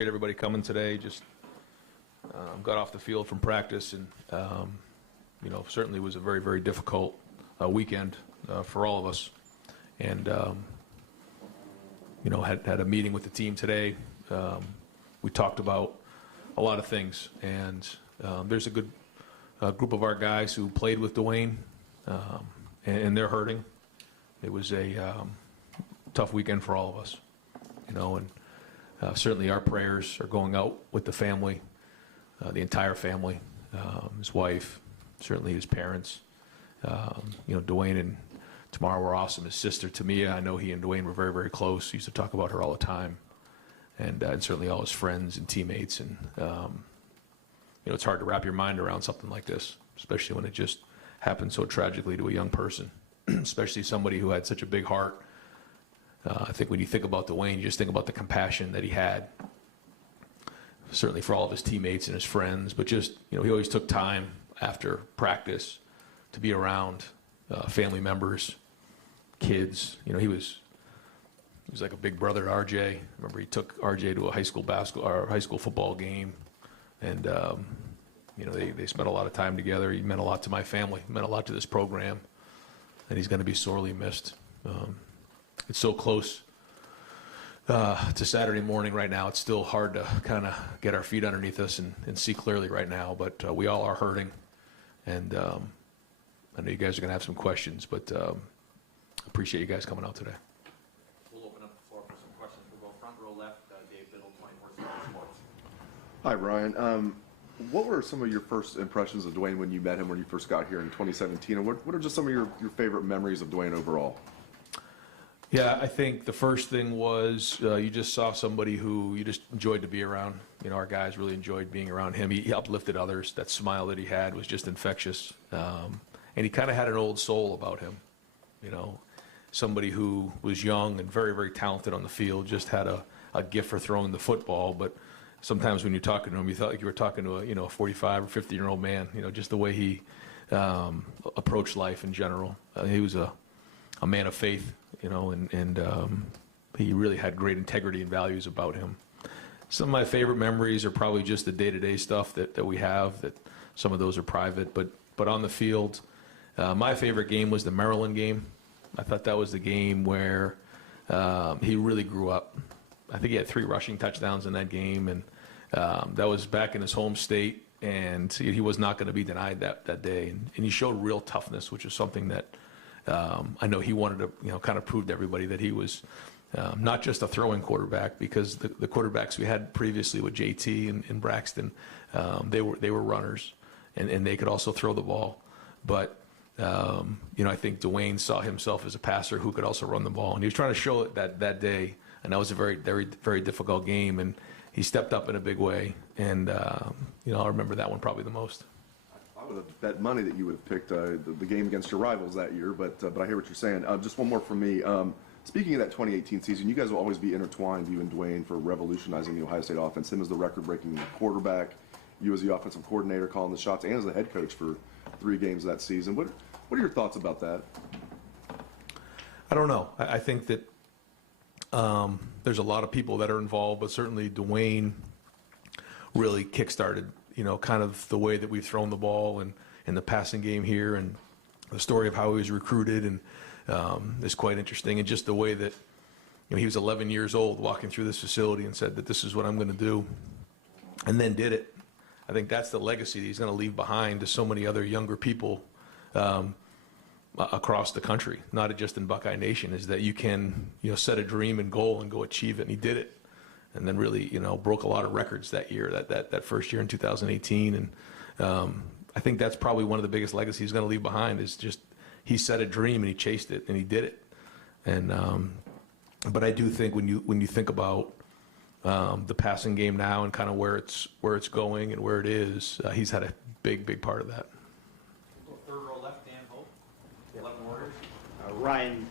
Everybody coming today. Just got off the field from practice, and certainly was a very, very difficult weekend for all of us. And had a meeting with the team today. We talked about a lot of things, and there's a good group of our guys who played with Dwayne, and they're hurting. It was a tough weekend for all of us, and certainly our prayers are going out with the family, the entire family, his wife, certainly his parents. Dwayne and Tamara were awesome. His sister, Tamia, I know he and Dwayne were very, very close. He used to talk about her all the time, and certainly all his friends and teammates. And, it's hard to wrap your mind around something like this, especially when it just happened so tragically to a young person, especially somebody who had such a big heart. I think when you think about Dwayne, you just think about the compassion that he had, certainly for all of his teammates and his friends, but just, he always took time after practice to be around family members, kids. He was like a big brother to RJ. I remember he took RJ to a high school football game, and they spent a lot of time together. He meant a lot to my family, meant a lot to this program, and he's going to be sorely missed. It's so close to Saturday morning right now. It's still hard to kind of get our feet underneath us and see clearly right now, but we all are hurting. And I know you guys are going to have some questions, but appreciate you guys coming out today. We'll open up the floor for some questions. We'll go front row left, Dave Biddle, 24/7 Sports. Hi, Ryan. What were some of your first impressions of Dwayne when you met him when you first got here in 2017? And what are just some of your favorite memories of Dwayne overall? Yeah, I think the first thing was you just saw somebody who you just enjoyed to be around. Our guys really enjoyed being around him. He uplifted others. That smile that he had was just infectious. And he kind of had an old soul about him. Somebody who was young and very, very talented on the field, just had a gift for throwing the football. But sometimes when you're talking to him, you felt like you were talking to a 45 or 50-year-old man, just the way he approached life in general. He was a man of faith, and he really had great integrity and values about him. Some of my favorite memories are probably just the day-to-day stuff that we have, that some of those are private, but on the field, my favorite game was the Maryland game. I thought that was the game where he really grew up. I think he had 3 rushing touchdowns in that game, and that was back in his home state, and he was not going to be denied that day. And he showed real toughness, which is something that I know he wanted to, kind of prove to everybody that he was not just a throwing quarterback, because the quarterbacks we had previously with JT and Braxton, they were runners, and they could also throw the ball. But I think Dwayne saw himself as a passer who could also run the ball, and he was trying to show it that day. And that was a very, very, very difficult game, and he stepped up in a big way. And I'll remember that one probably the most. I would have bet money that you would have picked the game against your rivals that year, but I hear what you're saying. Just one more from me. Speaking of that 2018 season, you guys will always be intertwined, you and Dwayne, for revolutionizing the Ohio State offense. Him as the record-breaking quarterback, you as the offensive coordinator calling the shots, and as the head coach for 3 games that season. What are your thoughts about that? I don't know. I think that there's a lot of people that are involved, but certainly Dwayne really kickstarted kind of the way that we've thrown the ball and in the passing game here, and the story of how he was recruited and is quite interesting. And just the way that he was 11 years old walking through this facility and said that this is what I'm going to do, and then did it. I think that's the legacy that he's going to leave behind to so many other younger people across the country, not just in Buckeye Nation, is that you can set a dream and goal and go achieve it, and he did it. And then really, broke a lot of records that year, that first year in 2018. And I think that's probably one of the biggest legacies he's going to leave behind, is just he set a dream and he chased it and he did it. And but I do think when you think about the passing game now and kind of where it's going and where it is, he's had a big part of that. Third row left, Dan Hope, 11 Warriors. Ryan,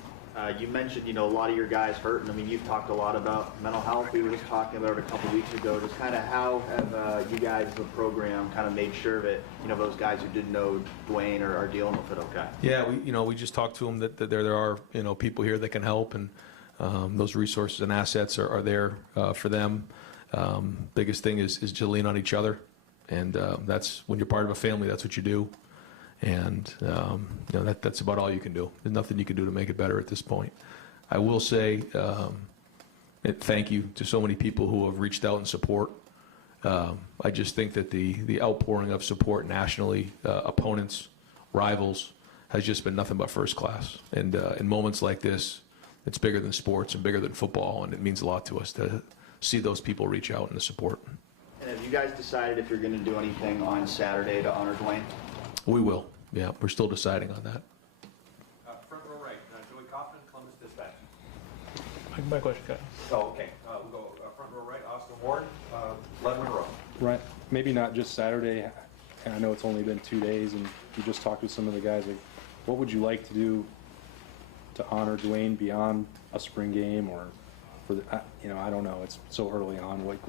you mentioned, a lot of your guys hurt, and you've talked a lot about mental health. We were just talking about it a couple weeks ago. Just kind of how have you guys, the program, kind of made sure that, those guys who didn't know Dwayne are dealing with it okay? Yeah, we just talked to them that there are, people here that can help, and those resources and assets are there for them. Biggest thing is to lean on each other, and that's when you're part of a family. That's what you do, and that's about all you can do. There's nothing you can do to make it better at this point. I will say thank you to so many people who have reached out in support. I just think that the outpouring of support nationally, opponents, rivals, has just been nothing but first class. And in moments like this, it's bigger than sports and bigger than football, and it means a lot to us to see those people reach out and to support. And have you guys decided if you're going to do anything on Saturday to honor Dwayne? We will. Yeah, we're still deciding on that. Front row right, Joey Kaufman, Columbus Dispatch. My question, guys. Oh, okay. We'll go front row right, Austin Ward, Glenn Monroe. Right, maybe not just Saturday, and I know it's only been 2 days, and you just talked with some of the guys, like, what would you like to do to honor Dwayne beyond a spring game, or for the, I don't know, it's so early on, like,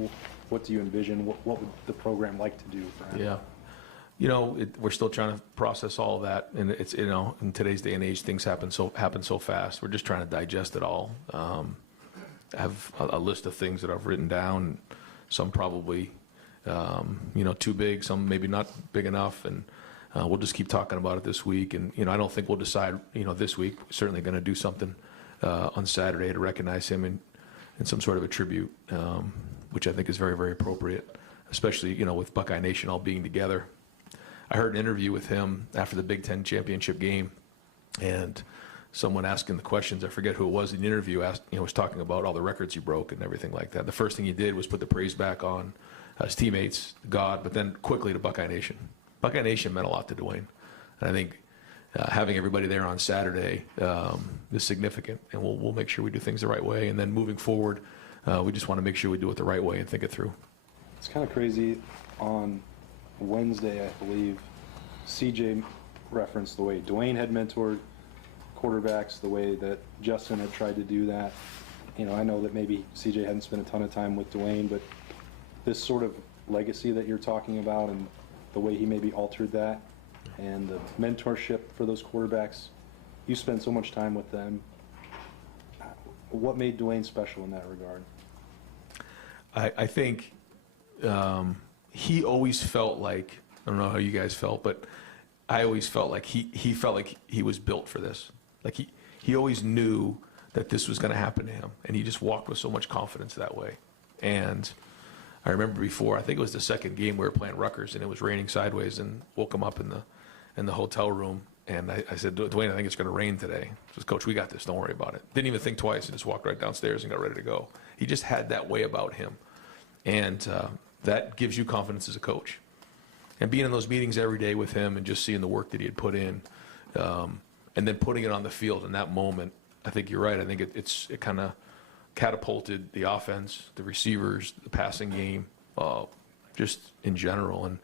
what do you envision, what would the program like to do for him? Yeah. We're still trying to process all of that, and it's, in today's day and age, things happen so fast. We're just trying to digest it all. I have a list of things that I've written down, some probably, too big, some maybe not big enough, and we'll just keep talking about it this week. And, I don't think we'll decide, this week. We're certainly going to do something on Saturday to recognize him in some sort of a tribute, which I think is very, very appropriate, especially, with Buckeye Nation all being together. I heard an interview with him after the Big Ten championship game, and someone asking the questions, I forget who it was in the interview, was talking about all the records he broke and everything like that. The first thing he did was put the praise back on his teammates, God, but then quickly to Buckeye Nation. Buckeye Nation meant a lot to Dwayne. And I think having everybody there on Saturday is significant, and we'll make sure we do things the right way. And then moving forward, we just want to make sure we do it the right way and think it through. It's kind of crazy. On Wednesday, I believe, CJ referenced the way Dwayne had mentored quarterbacks, the way that Justin had tried to do that. I know that maybe CJ hadn't spent a ton of time with Dwayne, but this sort of legacy that you're talking about and the way he maybe altered that and the mentorship for those quarterbacks, you spend so much time with them. What made Dwayne special in that regard? I think he always felt like, I don't know how you guys felt, but I always felt like he felt like he was built for this. Like he always knew that this was going to happen to him, and he just walked with so much confidence that way. And I remember before, I think it was the second game we were playing Rutgers, and it was raining sideways, and woke him up in the hotel room, and I said, Dwayne, I think it's going to rain today. He says, Coach, we got this. Don't worry about it. Didn't even think twice. He just walked right downstairs and got ready to go. He just had that way about him, and that gives you confidence as a coach. And being in those meetings every day with him and just seeing the work that he had put in, and then putting it on the field in that moment, I think you're right. I think it kind of catapulted the offense, the receivers, the passing game, just in general. And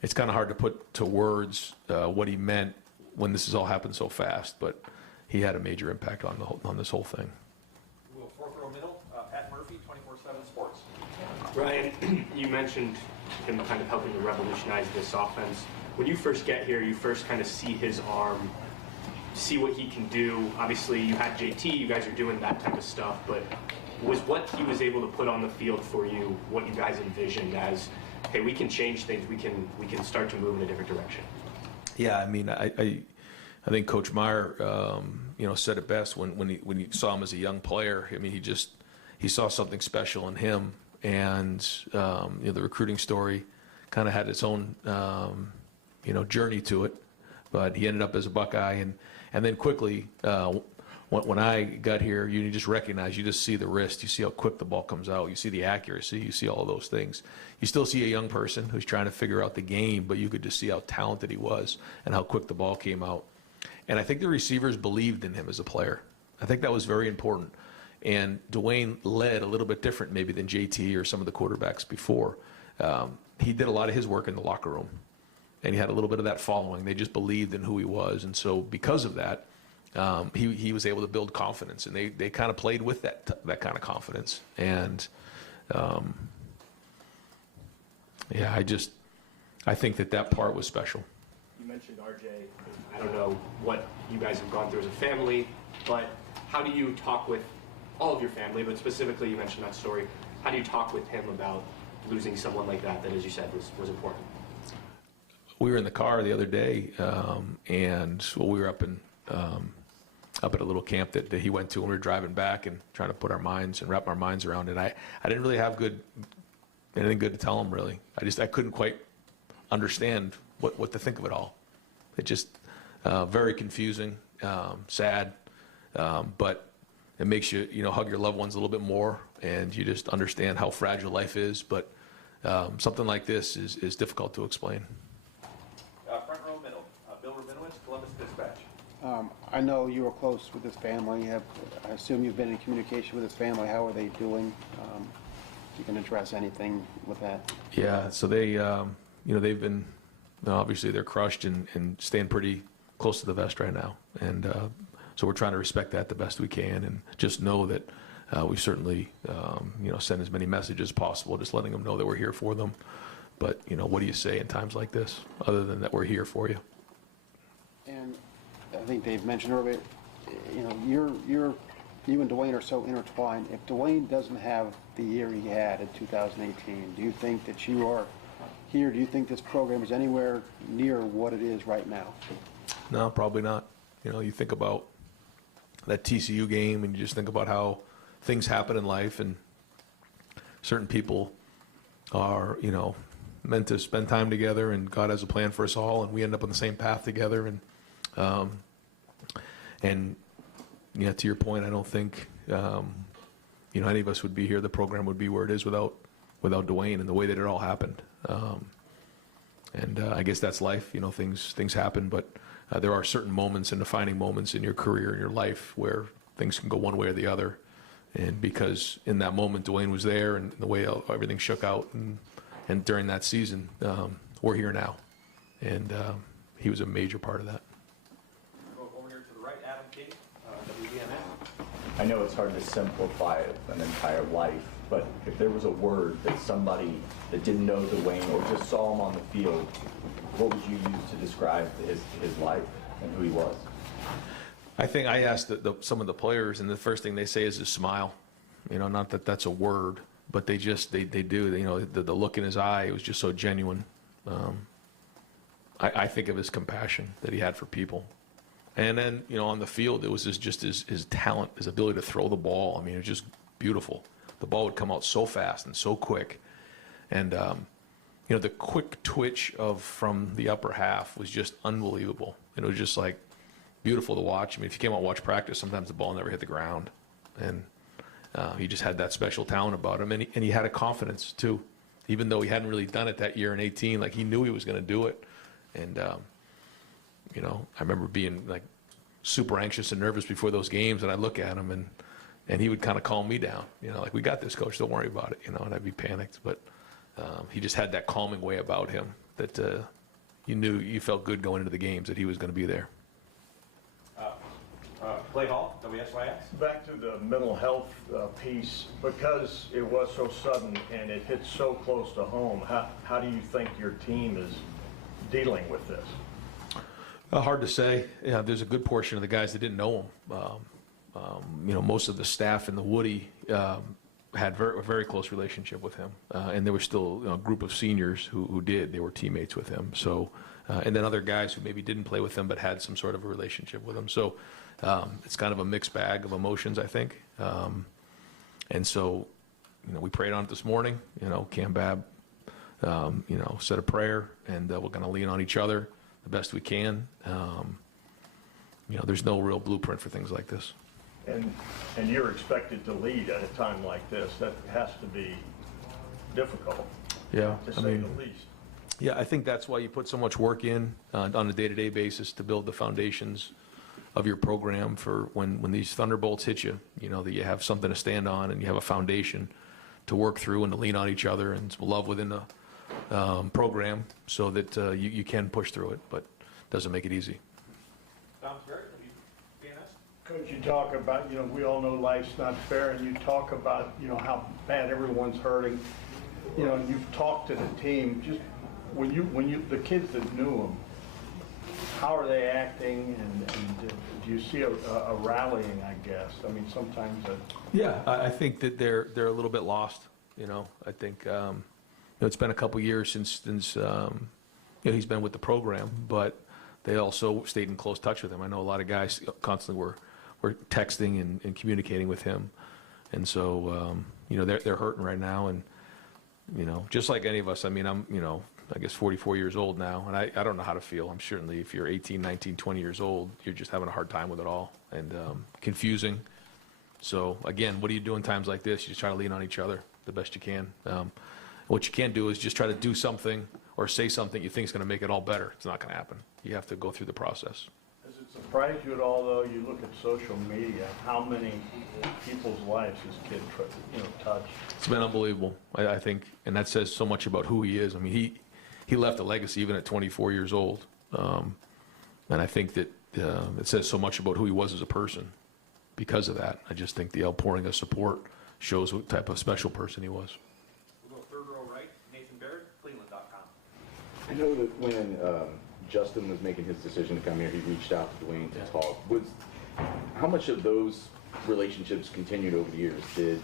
it's kind of hard to put to words what he meant when this has all happened so fast, but he had a major impact on this whole thing. We'll go fourth row middle, Pat Murphy, 24/7 Sports. Ryan, you mentioned him kind of helping to revolutionize this offense. When you first get here, you first kind of see his arm, see what he can do. Obviously, you had JT, you guys are doing that type of stuff, but was what he was able to put on the field for you what you guys envisioned as, hey, we can change things, we can start to move in a different direction? Yeah, I mean, I think Coach Meyer, said it best when he saw him as a young player. I mean, he saw something special in him, and the recruiting story kind of had its own journey to it, but he ended up as a Buckeye, and then quickly when I got here, you just recognize, you just see the wrist, you see how quick the ball comes out, you see the accuracy, you see all of those things. You still see a young person who's trying to figure out the game, but you could just see how talented he was and how quick the ball came out. And I think the receivers believed in him as a player. I think that was very important. And Dwayne led a little bit different maybe than JT or some of the quarterbacks before. He did a lot of his work in the locker room, and he had a little bit of that following. They just believed in who he was. And so because of that, he was able to build confidence, and they kind of played with that kind of confidence. And I think that part was special. You mentioned RJ. I don't know what you guys have gone through as a family, but how do you talk with all of your family, but specifically you mentioned that story. how do you talk with him about losing someone like that, as you said, was important? We were in the car the other day, and we were up at a little camp that he went to, and we were driving back and trying to put our minds and wrap our minds around it. I didn't really have anything good to tell him, really. I couldn't quite understand what to think of it all. It just very confusing, sad, but it makes you hug your loved ones a little bit more, and you just understand how fragile life is. But something like this is difficult to explain. Front row middle, Bill Rabinowitz, Columbus Dispatch. I know you were close with his family. I assume you've been in communication with his family. How are they doing? You can address anything with that. Yeah, so they, they've been, obviously they're crushed and staying pretty close to the vest right now. And so we're trying to respect that the best we can, and just know that we certainly, send as many messages as possible, just letting them know that we're here for them. But, what do you say in times like this, other than that we're here for you? And I think Dave mentioned earlier, you and Dwayne are so intertwined. If Dwayne doesn't have the year he had in 2018, do you think that you are here? Do you think this program is anywhere near what it is right now? No, probably not. You think about that TCU game, and you just think about how things happen in life, and certain people are, meant to spend time together, and God has a plan for us all, and we end up on the same path together. And to your point, I don't think any of us would be here. The program would be where it is without Dwayne and the way that it all happened. I guess that's life. Things happen, but there are certain moments and defining moments in your career and your life where things can go one way or the other. And because in that moment Dwayne was there, and the way everything shook out, and during that season, we're here now, and he was a major part of that. Over here to the right, Adam King, WBNN. I know it's hard to simplify an entire life, but if there was a word that somebody that didn't know Dwayne or just saw him on the field, what would you use to describe his life and who he was? I think I asked some of the players, and the first thing they say is his smile. Not that that's a word, but they do. The look in his eye, it was just so genuine. I think of his compassion that he had for people. And then, on the field, it was just his talent, his ability to throw the ball. I mean, it was just beautiful. The ball would come out so fast and so quick. And, the quick twitch from the upper half was just unbelievable. And it was just like beautiful to watch. I mean, if you came out and watched practice, sometimes the ball never hit the ground. And he just had that special talent about him. And he had a confidence, too. Even though he hadn't really done it that year in 18, like he knew he was going to do it. And, I remember being like super anxious and nervous before those games, and I'd look at him, and he would kind of calm me down. Like, we got this, coach, don't worry about it, and I'd be panicked. But he just had that calming way about him that you felt good going into the games that he was going to be there. Clay Hall, WSYX. Back to the mental health piece, because it was so sudden and it hit so close to home, how do you think your team is dealing with this? Hard to say. There's a good portion of the guys that didn't know him. Most of the staff in the Woody had a very close relationship with him, and there was still a group of seniors who did. They were teammates with him. So, and then other guys who maybe didn't play with him but had some sort of a relationship with him. So, it's kind of a mixed bag of emotions, I think. And so, we prayed on it this morning. Cam Babb, said a prayer, and we're going to lean on each other the best we can. There's no real blueprint for things like this. And you're expected to lead at a time like this. That has to be difficult, Yeah, to say the least. Yeah, I think that's why you put so much work in on a day-to-day basis to build the foundations of your program for when these thunderbolts hit you, that you have something to stand on and you have a foundation to work through and to lean on each other and some love within the program so that you can push through it, but it doesn't make it easy. Thomas Garrett, WBNS. Coach, you talk about, we all know life's not fair, and you talk about, how bad everyone's hurting. You've talked to the team. Just the kids that knew him, how are they acting, and do you see a rallying, I guess? I mean, sometimes. Yeah, I think that they're a little bit lost. I think it's been a couple years since he's been with the program, but they also stayed in close touch with him. I know a lot of guys constantly were texting and communicating with him, and so they're hurting right now, and just like any of us. I mean, I'm I guess 44 years old now, and I don't know how to feel. I'm certainly, if you're 18, 19, 20 years old, you're just having a hard time with it all, and confusing. So again, what do you do in times like this? You just try to lean on each other the best you can. What you can't do is just try to do something or say something you think is going to make it all better. It's not going to happen. You have to go through the process. Does it surprise you at all, though, you look at social media, how many people's lives this kid touched? It's been unbelievable, I think, and that says so much about who he is. I mean, he left a legacy even at 24 years old, and I think that it says so much about who he was as a person because of that. I just think the outpouring of support shows what type of special person he was. We'll go third row right, Nathan Baird, Cleveland.com. I know that when Justin was making his decision to come here, he reached out to Dwayne to talk. How much of those relationships continued over the years? Did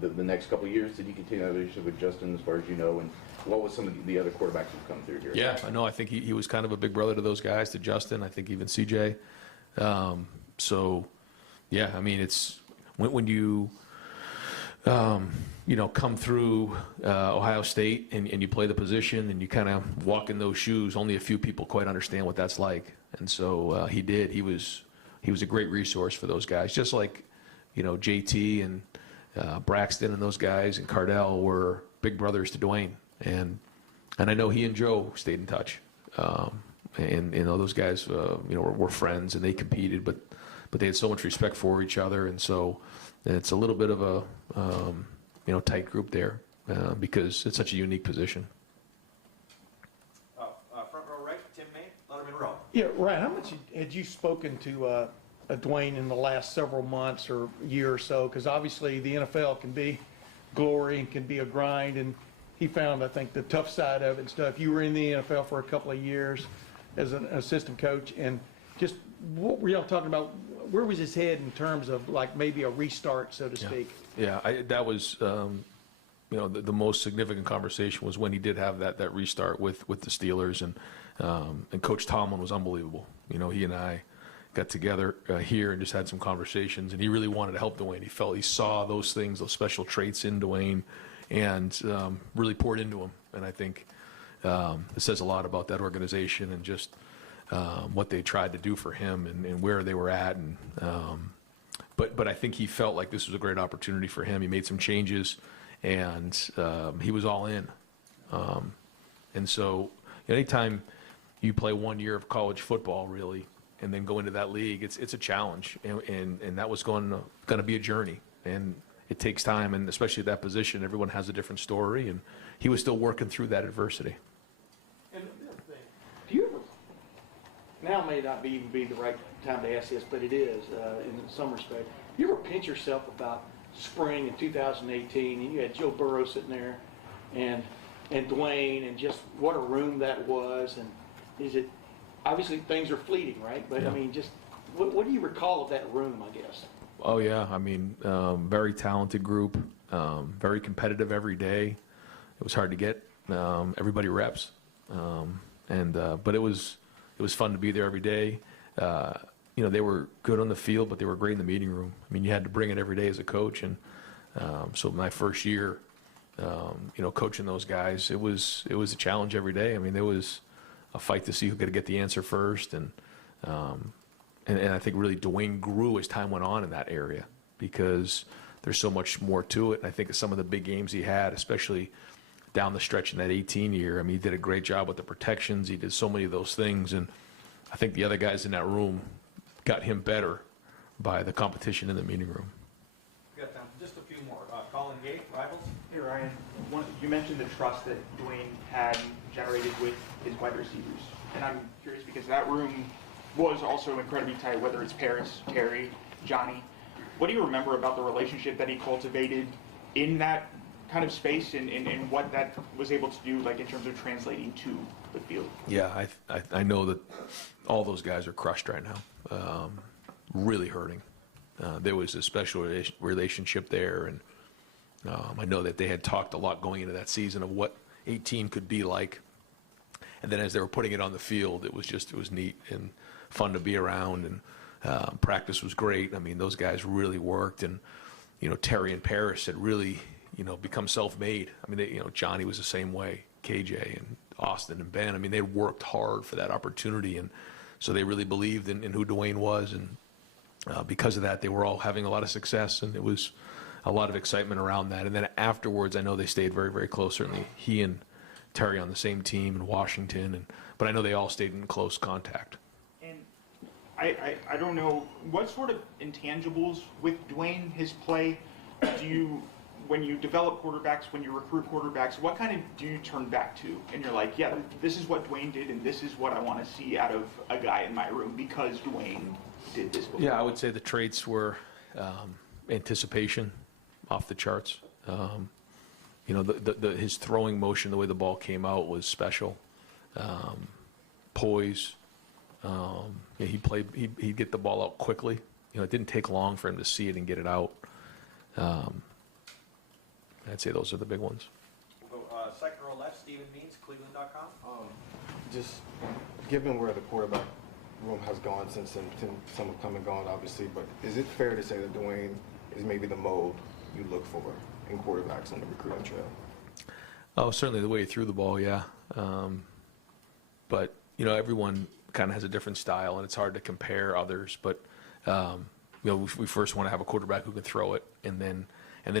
the next couple of years, did he continue that relationship with Justin, as far as you know? And what was some of the other quarterbacks who've come through here? Yeah, I know. I think he was kind of a big brother to those guys, to Justin. I think even CJ. So, yeah, I mean, it's when you come through Ohio State and you play the position and you kind of walk in those shoes, only a few people quite understand what that's like. And so he did. He was a great resource for those guys, just like JT and Braxton and those guys and Cardell were big brothers to Dwayne. And I know he and Joe stayed in touch. And those guys were friends and they competed, but they had so much respect for each other, and so it's a little bit of a tight group there because it's such a unique position. Front row right, Tim May, Letterman Row. Yeah, Ryan, how much had you spoken to Dwayne in the last several months or year or so? Because obviously the NFL can be glory and can be a grind, and he found, I think, the tough side of it and stuff. You were in the NFL for a couple of years as an assistant coach, and just what were y'all talking about? Where was his head in terms of like maybe a restart, so to speak? Yeah, that was the most significant conversation was when he did have that restart with the Steelers, and Coach Tomlin was unbelievable. He and I got together here and just had some conversations, and he really wanted to help Dwayne. He saw those things, those special traits in Dwayne, and really poured into him. And I think it says a lot about that organization and just what they tried to do for him and where they were at. And but I think he felt like this was a great opportunity for him. He made some changes, and he was all in. And so anytime you play 1 year of college football, really, and then go into that league, it's a challenge. And that was going to be a journey. And it takes time, and especially at that position, everyone has a different story. And he was still working through that adversity. And the other thing, do you ever, now may not even be the right time to ask this, but it is in some respect, you ever pinch yourself about spring in 2018, and you had Joe Burrow sitting there, and Dwayne, and just what a room that was, and is it, obviously things are fleeting, right? But Yeah. I mean, just, what do you recall of that room, I guess? Oh, yeah. I mean, very talented group, very competitive every day. It was hard to get everybody reps. But it was fun to be there every day. They were good on the field, but they were great in the meeting room. I mean, you had to bring it every day as a coach. And so my first year, coaching those guys, it was a challenge every day. I mean, there was a fight to see who could get the answer first. And I think really Dwayne grew as time went on in that area because there's so much more to it. And I think of some of the big games he had, especially down the stretch in that 18 year. I mean, he did a great job with the protections. He did so many of those things. And I think the other guys in that room got him better by the competition in the meeting room. We got time for just a few more. Colin Gay, Rivals. Hey Ryan, you mentioned the trust that Dwayne had generated with his wide receivers, and I'm curious because that room was also incredibly tight, whether it's Paris, Terry, Johnny. What do you remember about the relationship that he cultivated in that kind of space and what that was able to do, like in terms of translating to the field? Yeah, I know that all those guys are crushed right now, really hurting. There was a special relationship there, I know that they had talked a lot going into that season of what 18 could be like. And then as they were putting it on the field, it was neat and fun to be around, and practice was great. I mean, those guys really worked, and, Terry and Paris had really, become self-made. I mean, they, Johnny was the same way, KJ and Austin and Ben. I mean, they worked hard for that opportunity, and so they really believed in who Dwayne was, and because of that, they were all having a lot of success, and it was a lot of excitement around that. And then afterwards, I know they stayed very, very close. Certainly, he and Terry on the same team in Washington, but I know they all stayed in close contact. And I don't know, what sort of intangibles with Dwayne, his play, do you, when you develop quarterbacks, when you recruit quarterbacks, what kind of do you turn back to? And you're like, yeah, this is what Dwayne did, and this is what I want to see out of a guy in my room because Dwayne did this before. Yeah, I would say the traits were anticipation, off the charts. His throwing motion, the way the ball came out was special. Poise. He'd get the ball out quickly. It didn't take long for him to see it and get it out. I'd say those are the big ones. We'll go second row left, Stephen Means, Cleveland.com. Just given where the quarterback room has gone since some have come and gone, obviously, but is it fair to say that Dwayne is maybe the mold you look for in quarterbacks on the recruiting trail? Oh, certainly the way he threw the ball, yeah. But, everyone kind of has a different style, and it's hard to compare others. But, we first want to have a quarterback who can throw it, and then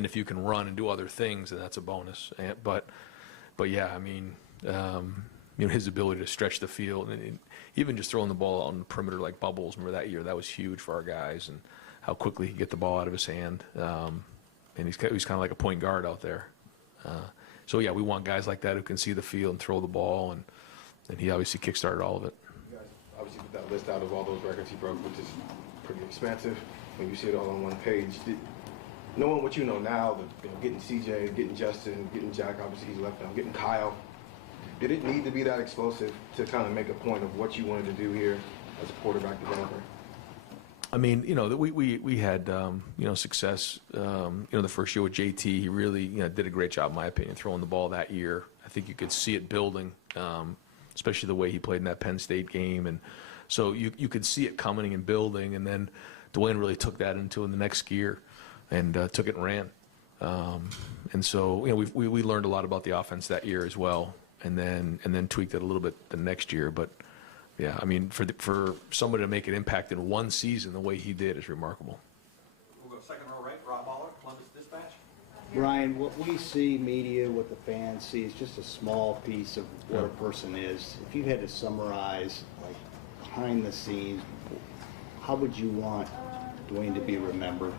if you can run and do other things, then that's a bonus. But yeah, I mean, his ability to stretch the field, and even just throwing the ball on the perimeter like Bubbles, remember that year, that was huge for our guys, and how quickly he could get the ball out of his hand. And he's kind of like a point guard out there. So yeah, we want guys like that who can see the field and throw the ball, and he obviously kickstarted all of it. You guys obviously put that list out of all those records he broke, which is pretty expansive when you see it all on one page. Knowing what you know now, getting CJ, getting Justin, getting Jack, obviously he's left now, getting Kyle, did it need to be that explosive to kind of make a point of what you wanted to do here as a quarterback developer? I mean, we had, success, the first year with JT. He really, did a great job, in my opinion, throwing the ball that year. I think you could see it building, especially the way he played in that Penn State game. And so you could see it coming and building. And then Dwayne really took that into the next gear and took it and ran. And so, we learned a lot about the offense that year as well, and then tweaked it a little bit the next year. But yeah, I mean, for someone to make an impact in one season the way he did is remarkable. We'll go second row right, Rob Aller, Columbus Dispatch. Brian, what we see, media, what the fans see is just a small piece of what a person is. If you had to summarize, like, behind the scenes, how would you want Dwayne to be remembered,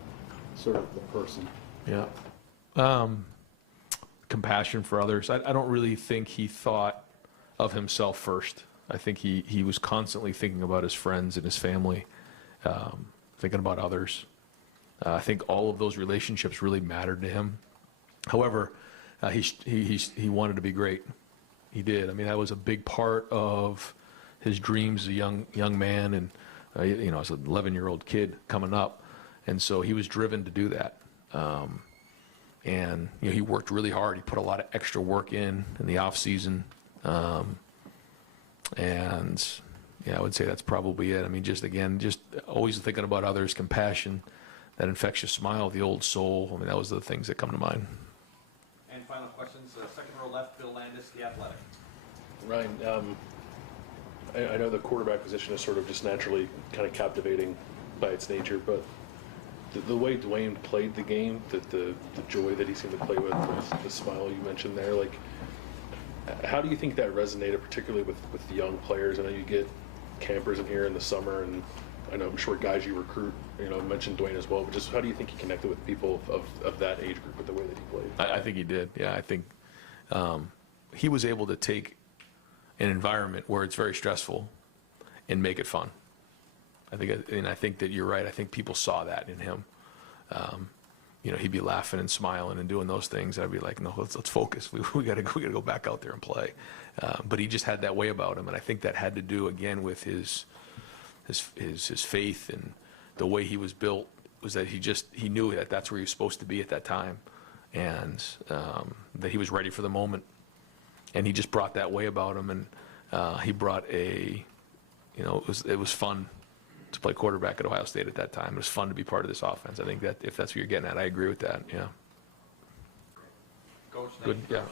sort of the person? Yeah. Compassion for others. I don't really think he thought of himself first. I think he was constantly thinking about his friends and his family, thinking about others. I think all of those relationships really mattered to him. However, he wanted to be great. He did. I mean, that was a big part of his dreams as a young man, and as an 11-year-old kid coming up, and so he was driven to do that. And he worked really hard. He put a lot of extra work in the off season. And yeah, I would say that's probably it. I mean, just always thinking about others, compassion, that infectious smile, the old soul. I mean, that was the things that come to mind. And final questions, second row left, Bill Landis, The Athletic. Ryan, I know the quarterback position is sort of just naturally kind of captivating by its nature, but the way Dwayne played the game, the joy that he seemed to play with, the smile you mentioned there, like, how do you think that resonated, particularly with the young players? I know you get campers in here in the summer, and I know I'm sure guys you recruit, mentioned Dwayne as well, but just how do you think he connected with people of that age group with the way that he played? I think he did. Yeah, I think he was able to take an environment where it's very stressful and make it fun. I think that you're right. I think people saw that in him. He'd be laughing and smiling and doing those things. I'd be like, no, let's focus. We got to go back out there and play. But he just had that way about him, and I think that had to do again with his faith and the way he was built. Was that he knew that that's where he was supposed to be at that time, and that he was ready for the moment. And he just brought that way about him, and he brought it was fun to play quarterback at Ohio State at that time. It was fun to be part of this offense. I think that if that's what you're getting at, I agree with that. Yeah. Coach, thank Good. you. Yeah. All